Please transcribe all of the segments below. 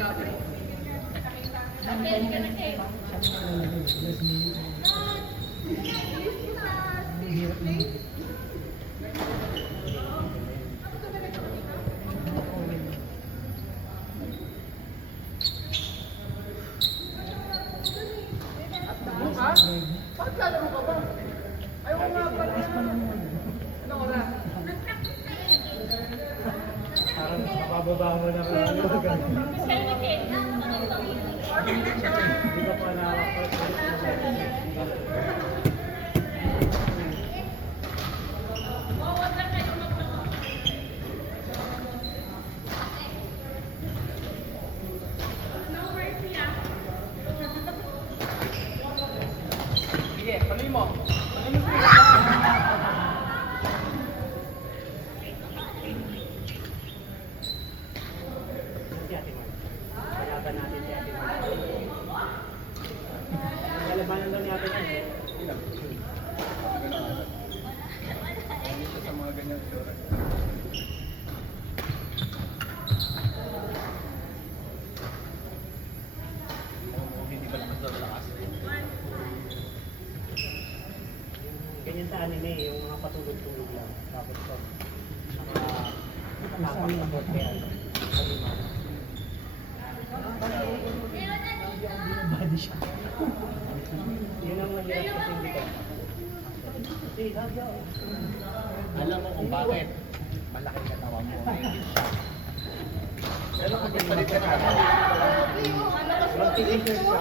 natin. Ha? Bakit lalaro ka ba? Ayaw ko nga pala. Ano ko na? Parang mabababa mo na kung ano. Hindi ka pa Sige, tuloy mo. si Ate Mar. Kalaban natin si Ate Mar. Kalabanan daw ni Ate Mar. Hindi siya sa mga ganyan. Hindi ba naman daw lakas? Ganyan sa anime, yung mga patulog-tulog lang. Tapos ito, nakatapak sa bote, ano, sa lima. Body shot. Yun ang mahirap kasi hindi ka. Alam mo kung bakit? Malaki katawan mo. Pero kung palit ka na Mag-t-shirt ka.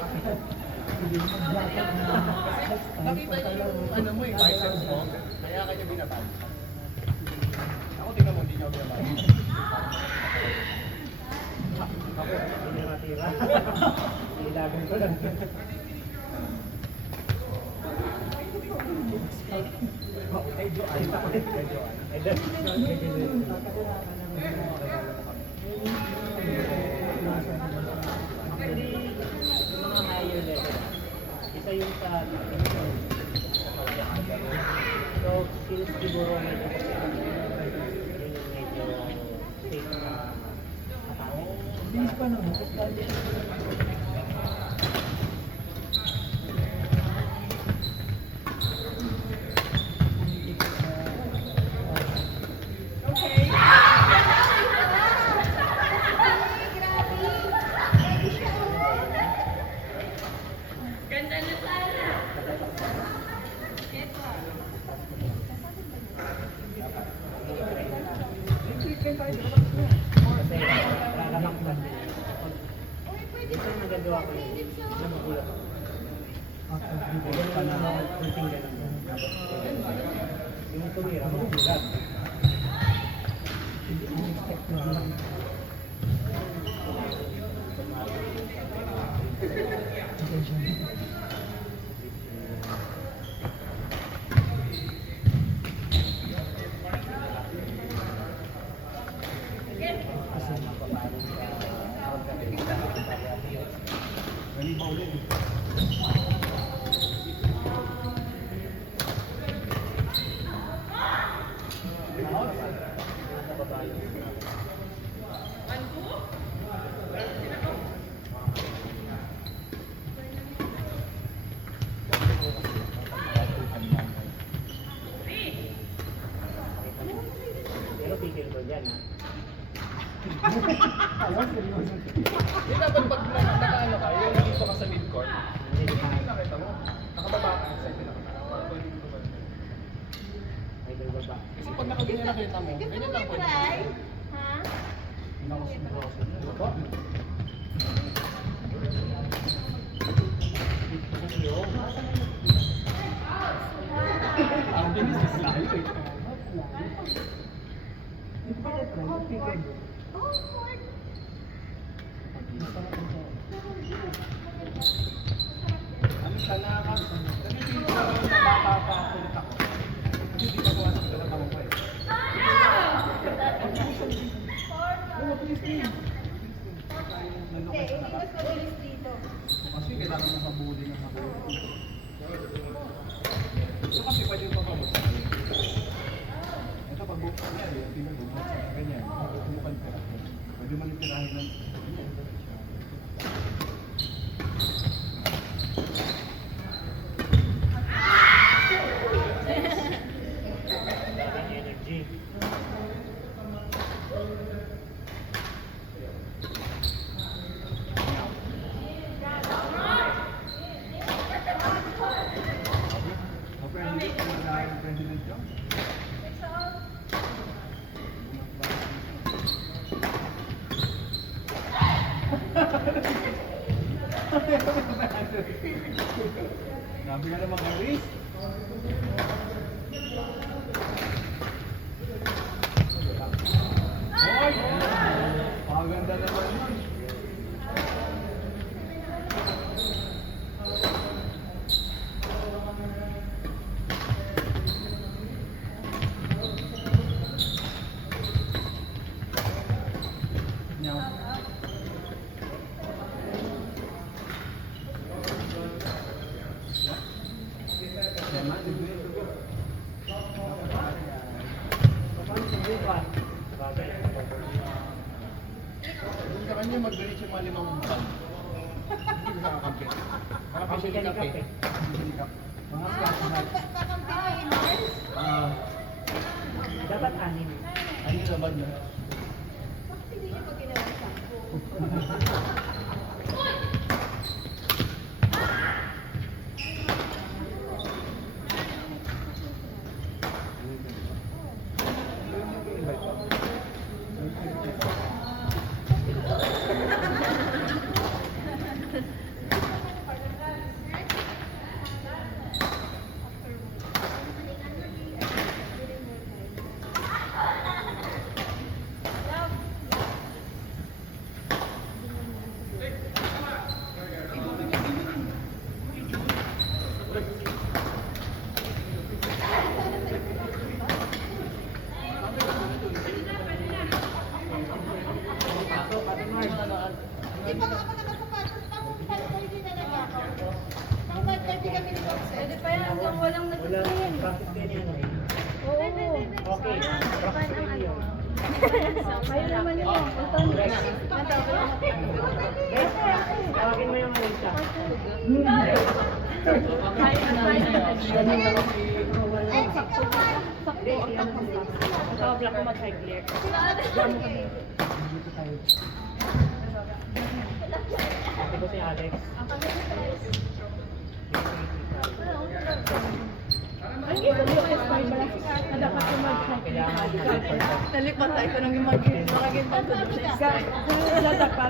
nakita niyo yung ano mo biceps mo, kaya kanya binabad. Ako tingnan mo, hindi niya ako binabad. Ako, hindi matira. Ilagan ko lang. Ay, Joan. Ay, Joan. Actually, yung mga higher level, isa yung sa so, skills siguro medyo yun yung medyo safe na matao. Bilis pa naman. Kasi kakamaktan din. Ito ang nagagawa ko yun. Na magulat ako. Ganun pa na kunting ganun. Yung tumira, magulat. Pero tigil ko dyan, ha? Hindi dapat pag nakaano ka, yung dito ka sa mid-court, hindi nakita mo. Nakababa ka sa pinaka. Ay, baba. Kasi pag nakaganyan nakita mo, ganyan lang pwede. Baba. Ang bilis is layo eh. Ano siya na nagpipili ko na bata pa ulit ako. Hindi ka bukas sa dalawang ko eh. Kasi kailangan mo habulin ng habulin. Ito kasi pwede yung pagkabot sa akin. Ito pag buksan niya, yung tingnan mo, ganyan, buksan ka. Pwede mo nitirahin ng Grabe ka naman, Chris. Hoy! Paganda naman yun. Sa kanya mag-reach yung mga limang buwan. Hindi ko nakakampi. Nakakampi siya ni kape. Mga klase na. Dapat anim. Ano yung laban niya? Di ba ako nakasapatos? Pang 5:30 talaga ako. Pang 5:30 kami ni Boxer. Pwede pa yan hanggang walang Wala, nagtitin. practice kayo niya. Oo. Okay, practice kayo niyo. Kaya naman yun. Ito ni. Tawagin mo yung Alisa. Ay, sakto pa. Hindi, iyan mo sila. Nakablock ko mag-high clear. Ate ko si Alex. Nalipat tayo ko nang mag-magin pa ito.